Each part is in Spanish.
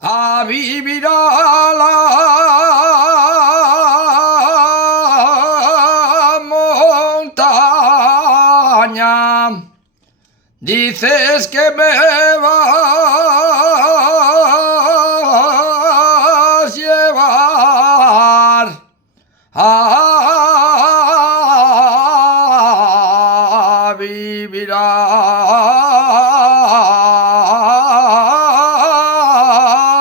a vivir a la montaña. Dices que me vas a llevar a vivir a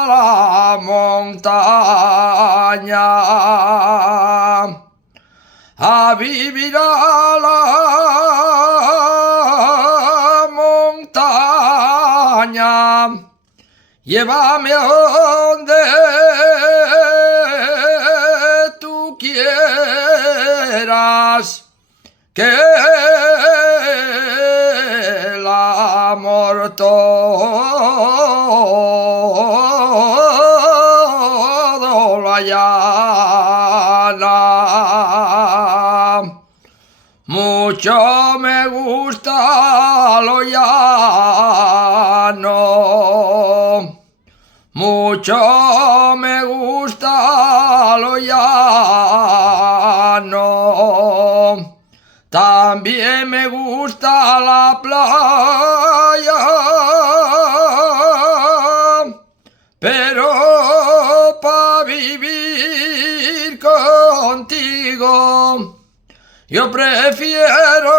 la montaña, a vivir a la montaña. Llévame a donde tú quieras, que el amor todo lo allana. Mucho me gusta lo llano, mucho me gusta lo llano. También me gusta la playa, pero para vivir contigo yo prefiero